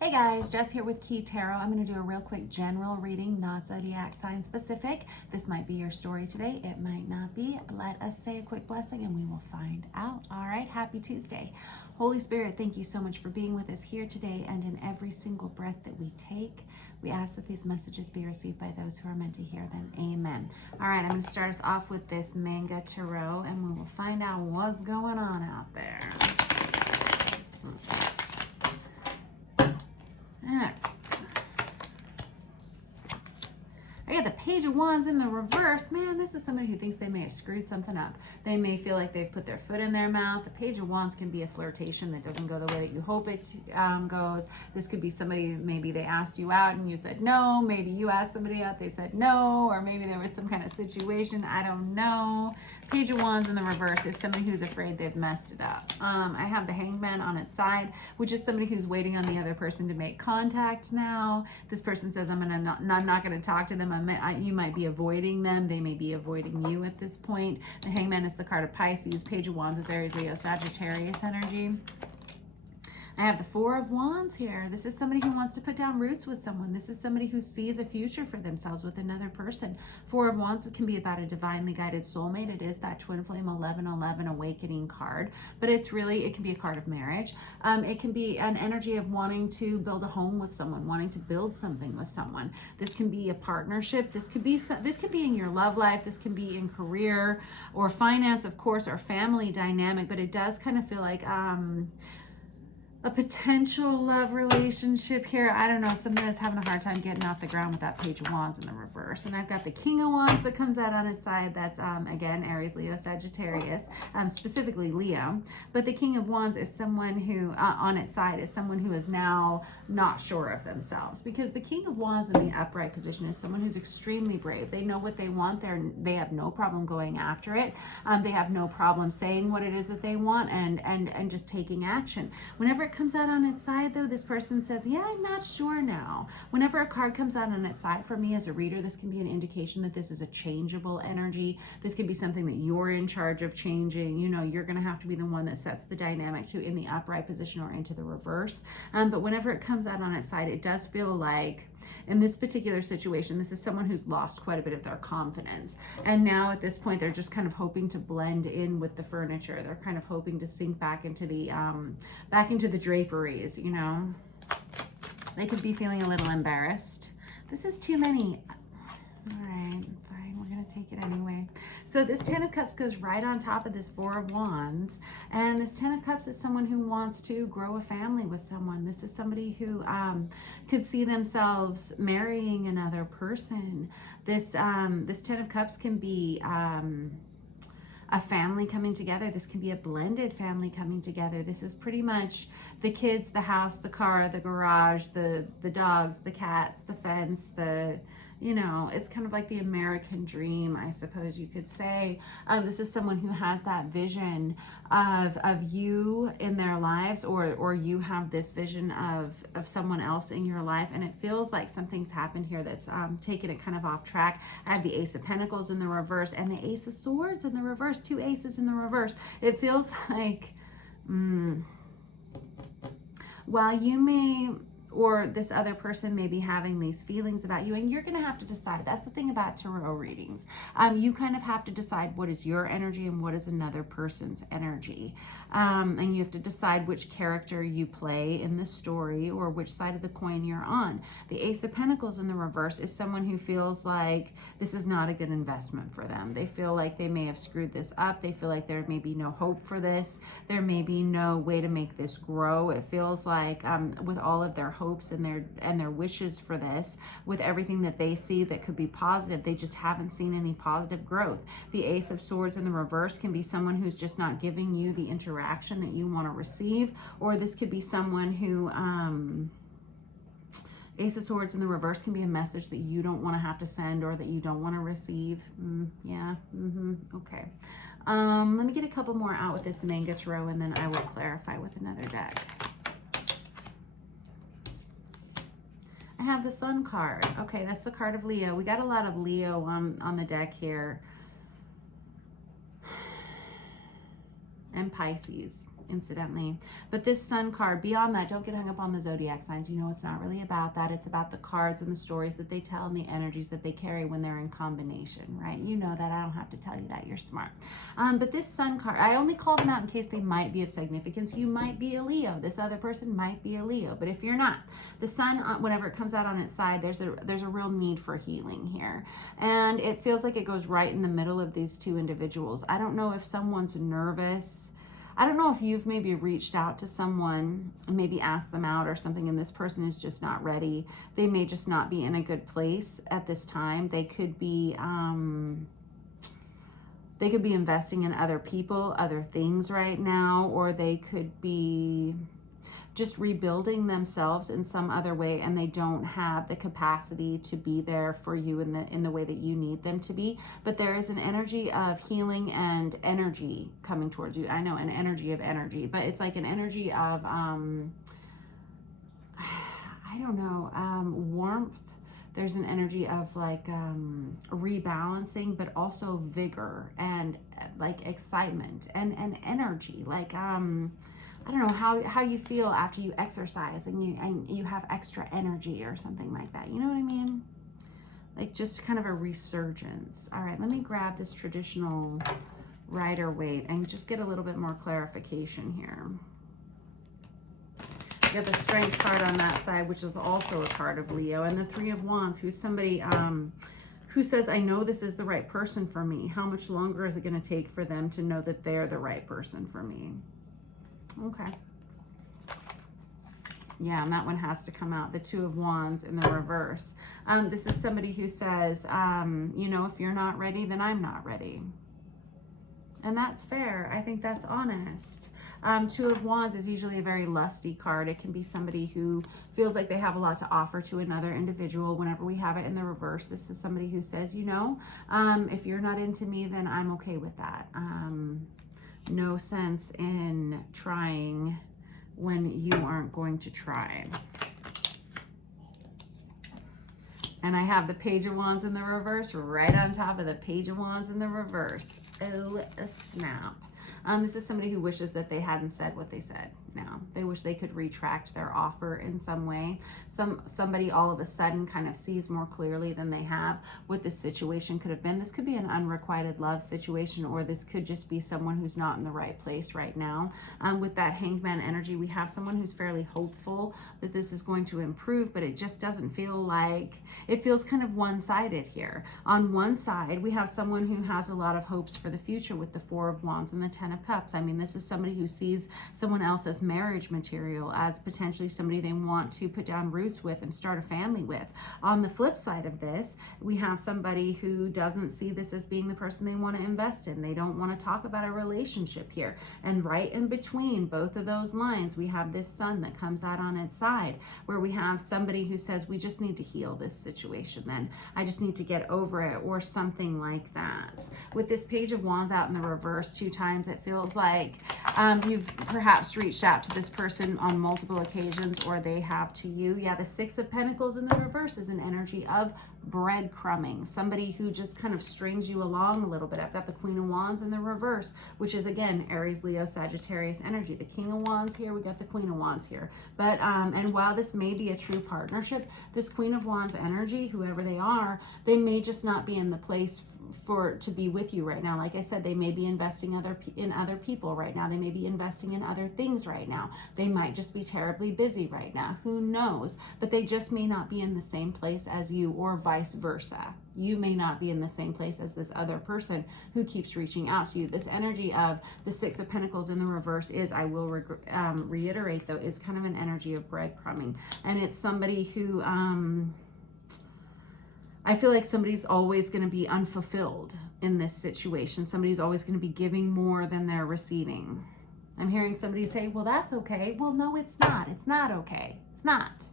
Hey guys, Jess here with Key Tarot. I'm going to do a real quick general reading, not zodiac sign specific. This might be your story today. It might not be. Let us say a quick blessing and we will find out. All right, happy Tuesday. Holy Spirit, thank you so much for being with us here today and in every single breath that we take. We ask that these messages be received by those who are meant to hear them. Amen. All right, I'm going to start us off with this Manga Tarot and we will find out what's going on out there. I got the Page of Wands in the reverse. Man, this is somebody who thinks they may have screwed something up. They may feel like they've put their foot in their mouth. The Page of Wands can be a flirtation that doesn't go the way that you hope it goes. This could be somebody, maybe they asked you out and you said no. Maybe you asked somebody out, they said no. Or maybe there was some kind of situation. I don't know. Page of Wands in the reverse is somebody who's afraid they've messed it up. I have the Hangman on its side, which is somebody who's waiting on the other person to make contact now. This person says, I'm not going to talk to them. You might be avoiding them. They may be avoiding you at this point. The Hangman is the card of Pisces. Page of Wands is Aries, Leo, Sagittarius energy. I have the Four of Wands here. This is somebody who wants to put down roots with someone. This is somebody who sees a future for themselves with another person. Four of Wands can be about a divinely guided soulmate. It is that twin flame 1111 awakening card, but it can be a card of marriage. It can be an energy of wanting to build a home with someone, wanting to build something with someone. This can be a partnership. This could be in your love life. This can be in career or finance, of course, or family dynamic, but it does kind of feel like, a potential love relationship here. I don't know, something that's having a hard time getting off the ground with that Page of Wands in the reverse. And I've got the King of Wands that comes out on its side. That's, again, Aries, Leo, Sagittarius, specifically Leo. But the King of Wands is someone who, on its side, is someone who is now not sure of themselves. Because the King of Wands in the upright position is someone who's extremely brave. They know what they want. They have no problem going after it. They have no problem saying what it is that they want and just taking action. Whenever it comes out on its side, though, this person says, yeah, I'm not sure now. Whenever a card comes out on its side, for me as a reader, this can be an indication that this is a changeable energy. This could be something that you're in charge of changing. You know, you're going to have to be the one that sets the dynamic to in the upright position or into the reverse. But whenever it comes out on its side, it does feel like, in this particular situation, this is someone who's lost quite a bit of their confidence. And now at this point, they're just kind of hoping to blend in with the furniture. They're kind of hoping to sink back into the draperies, you know. They could be feeling a little embarrassed. This is too many. All right, fine, we're going to take it anyway. So this 10 of Cups goes right on top of this 4 of Wands. And this 10 of Cups is someone who wants to grow a family with someone. This is somebody who could see themselves marrying another person. This 10 of Cups can be a family coming together. This can be a blended family coming together. This is pretty much the kids, the house, the car, the garage, the dogs, the cats, the fence, it's kind of like the American dream, I suppose you could say. This is someone who has that vision of you in their lives, or you have this vision of someone else in your life, and it feels like something's happened here that's taken it kind of off track. I have the Ace of Pentacles in the reverse and the Ace of Swords in the reverse, 2 aces in the reverse. It feels like, while you may, or this other person may be having these feelings about you, and you're going to have to decide. That's the thing about tarot readings. You kind of have to decide what is your energy and what is another person's energy. And you have to decide which character you play in the story or which side of the coin you're on. The Ace of Pentacles in the reverse is someone who feels like this is not a good investment for them. They feel like they may have screwed this up. They feel like there may be no hope for this. There may be no way to make this grow. It feels like with all of their hopes and their wishes for this, with everything that they see that could be positive, they just haven't seen any positive growth. The Ace of Swords in the reverse can be someone who's just not giving you the interaction that you want to receive, or this could be someone who Ace of Swords in the reverse can be a message that you don't want to have to send or that you don't want to receive. Okay. Let me get a couple more out with this Manga Tarot, and then I will clarify with another deck. I have the Sun card. Okay, that's the card of Leo. We got a lot of Leo on the deck here. And Pisces. incidentally. But this Sun card, beyond that, don't get hung up on the zodiac signs. You know, it's not really about that. It's about the cards and the stories that they tell and the energies that they carry when they're in combination, right? You know that. I don't have to tell you that. You're smart. But this Sun card, I only call them out in case they might be of significance. You might be a Leo. This other person might be a Leo. But if you're not, the Sun, whenever it comes out on its side, there's a real need for healing here. And it feels like it goes right in the middle of these two individuals. I don't know if someone's nervous. I don't know if you've maybe reached out to someone and maybe asked them out or something, and this person is just not ready. They may just not be in a good place at this time. They could be investing in other people, other things right now, or they could be just rebuilding themselves in some other way, and they don't have the capacity to be there for you in the way that you need them to be. But there is an energy of healing and energy coming towards you. I know, an energy of energy, but it's like an energy of I don't know, warmth. There's an energy of like rebalancing, but also vigor and like excitement and energy, like I don't know how you feel after you exercise and you have extra energy or something like that. You know what I mean? Like just kind of a resurgence. All right, let me grab this traditional Rider-Waite and just get a little bit more clarification here. You got the Strength card on that side, which is also a card of Leo, and the Three of Wands, who's somebody who says, I know this is the right person for me. How much longer is it going to take for them to know that they're the right person for me? Okay. Yeah, and that one has to come out. The Two of Wands in the reverse. This is somebody who says, you know, if you're not ready, then I'm not ready. And that's fair. I think that's honest. Two of Wands is usually a very lusty card. It can be somebody who feels like they have a lot to offer to another individual. Whenever we have it in the reverse, this is somebody who says, you know, if you're not into me, then I'm okay with that. No sense in trying when you aren't going to try. And I have the Page of Wands in the reverse right on top of the Page of Wands in the reverse. Oh, snap. This is somebody who wishes that they hadn't said what they said. Now they wish they could retract their offer in some way. Somebody all of a sudden kind of sees more clearly than they have what this situation could have been. This could be an unrequited love situation, or this could just be someone who's not in the right place right now. With that Hanged Man energy, we have someone who's fairly hopeful that this is going to improve, but it just doesn't feel like, it feels kind of one-sided here. On one side, we have someone who has a lot of hopes for the future with the Four of Wands and the Ten of Cups. I mean, this is somebody who sees someone else as marriage material, as potentially somebody they want to put down roots with and start a family with. On the flip side of this, we have somebody who doesn't see this as being the person they want to invest in. They don't want to talk about a relationship here. And right in between both of those lines, we have this Sun that comes out on its side, where we have somebody who says, we just need to heal this situation then. I just need to get over it, or something like that. With this Page of Wands out in the reverse 2 times, it feels like you've perhaps reached out to this person on multiple occasions, or they have to you. Yeah, the Six of Pentacles in the reverse is an energy of breadcrumbing, somebody who just kind of strings you along a little bit. I've got the Queen of Wands in the reverse, which is again Aries, Leo, Sagittarius energy. The King of Wands here, we got the Queen of Wands here. But and while this may be a true partnership, this Queen of Wands energy, whoever they are, they may just not be in the place to be with you right now. Like I said, they may be investing in other people right now. They may be investing in other things right now. They might just be terribly busy right now. Who knows? But they just may not be in the same place as you, or vice versa. You may not be in the same place as this other person who keeps reaching out to you. This energy of the Six of Pentacles in the reverse is, I will reiterate though, is kind of an energy of breadcrumbing. And it's somebody who, I feel like somebody's always going to be unfulfilled in this situation. Somebody's always going to be giving more than they're receiving. I'm hearing somebody say, well, that's okay. Well, no, it's not. It's not okay. It's not.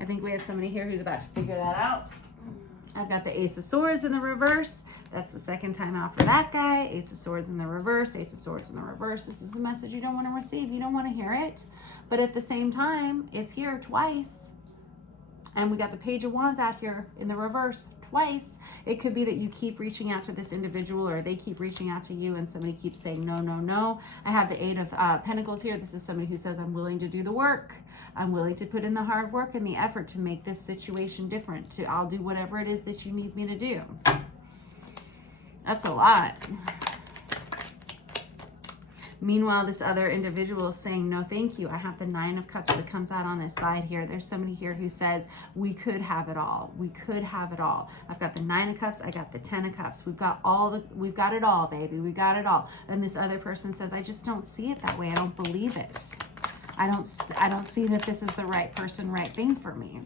I think we have somebody here who's about to figure that out. I've got the Ace of Swords in the reverse. That's the second time out for that guy. Ace of Swords in the reverse, Ace of Swords in the reverse. This is a message you don't want to receive. You don't want to hear it. But at the same time, it's here twice. And we got the Page of Wands out here in the reverse twice. It could be that you keep reaching out to this individual, or they keep reaching out to you, and somebody keeps saying no, no, no. I have the 8 of Pentacles here. This is somebody who says, I'm willing to do the work. I'm willing to put in the hard work and the effort to make this situation different. I'll do whatever it is that you need me to do. That's a lot. Meanwhile, this other individual is saying, no, thank you. I have the 9 of Cups that comes out on this side here. There's somebody here who says, we could have it all. We could have it all. I've got the 9 of Cups. I got the 10 of Cups. We've got it all, baby. We got it all. And this other person says, I just don't see it that way. I don't believe it. I don't see that this is the right person, right thing for me.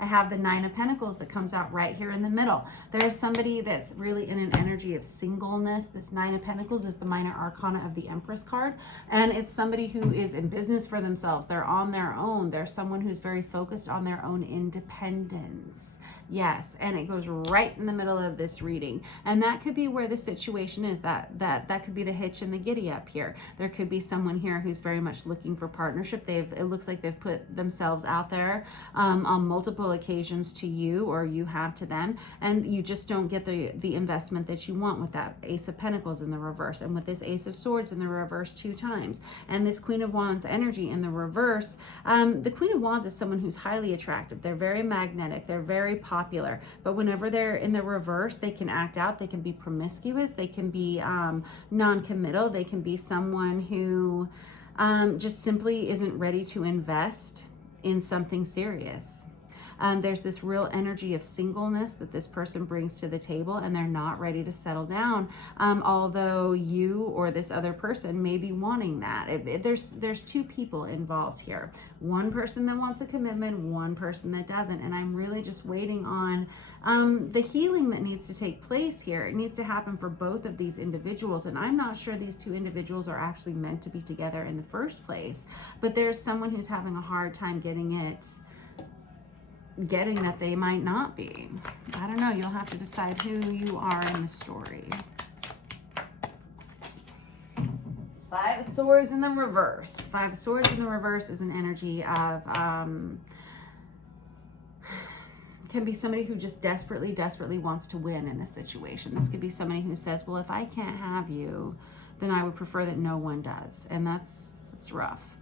I have the 9 of Pentacles that comes out right here in the middle. There's somebody that's really in an energy of singleness. This 9 of Pentacles is the minor arcana of the Empress card. And it's somebody who is in business for themselves. They're on their own. They're someone who's very focused on their own independence. Yes, and it goes right in the middle of this reading. And that could be where the situation is. That could be the hitch and the giddy up here. There could be someone here who's very much looking for partnership. It looks like they've put themselves out there on multiple occasions to you, or you have to them, and you just don't get the investment that you want with that Ace of Pentacles in the reverse, and with this Ace of Swords in the reverse 2 times, and this Queen of Wands energy in the reverse. The Queen of Wands is someone who's highly attractive. They're very magnetic. They're very popular, but whenever they're in the reverse, they can act out. They can be promiscuous. They can be non-committal. They can be someone who just simply isn't ready to invest in something serious. There's this real energy of singleness that this person brings to the table, and they're not ready to settle down, although you or this other person may be wanting that. There's 2 people involved here. One person that wants a commitment, one person that doesn't, and I'm really just waiting on the healing that needs to take place here. It needs to happen for both of these individuals, and I'm not sure these 2 individuals are actually meant to be together in the first place, but there's someone who's having a hard time getting that they might not be. I don't know. You'll have to decide who you are in the story. 5 of Swords in the reverse. 5 of Swords in the reverse is an energy of can be somebody who just desperately wants to win in a situation. This could be somebody who says, well, if I can't have you, then I would prefer that no one does. And that's rough.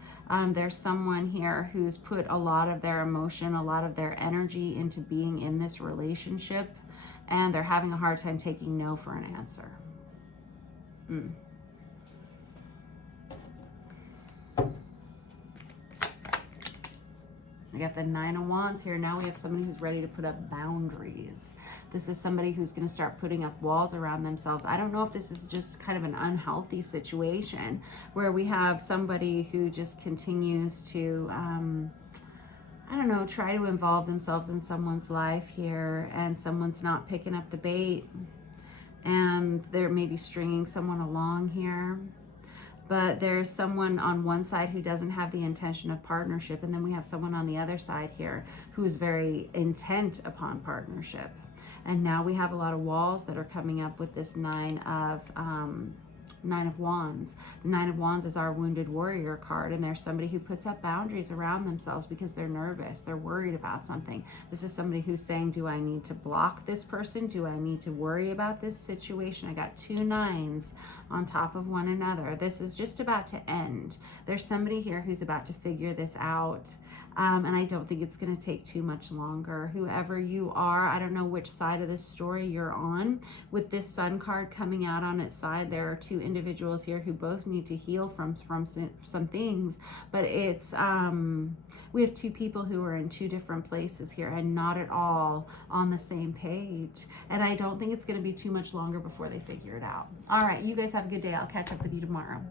There's someone here who's put a lot of their emotion, a lot of their energy into being in this relationship, and they're having a hard time taking no for an answer. I got the 9 of Wands here. Now we have somebody who's ready to put up boundaries. This is somebody who's going to start putting up walls around themselves. I don't know if this is just kind of an unhealthy situation where we have somebody who just continues to, I don't know, try to involve themselves in someone's life here, and someone's not picking up the bait, and they're maybe stringing someone along here. But there's someone on one side who doesn't have the intention of partnership, and then we have someone on the other side here who is very intent upon partnership. And now we have a lot of walls that are coming up with this 9 of Wands. The 9 of Wands is our Wounded Warrior card, and there's somebody who puts up boundaries around themselves because they're nervous, they're worried about something. This is somebody who's saying, do I need to block this person? Do I need to worry about this situation? I got 2 9s on top of one another. This is just about to end. There's somebody here who's about to figure this out. And I don't think it's going to take too much longer. Whoever you are, I don't know which side of this story you're on. With this Sun card coming out on its side, there are 2 individuals here who both need to heal from some things. But it's we have 2 people who are in 2 different places here and not at all on the same page. And I don't think it's going to be too much longer before they figure it out. All right, you guys have a good day. I'll catch up with you tomorrow.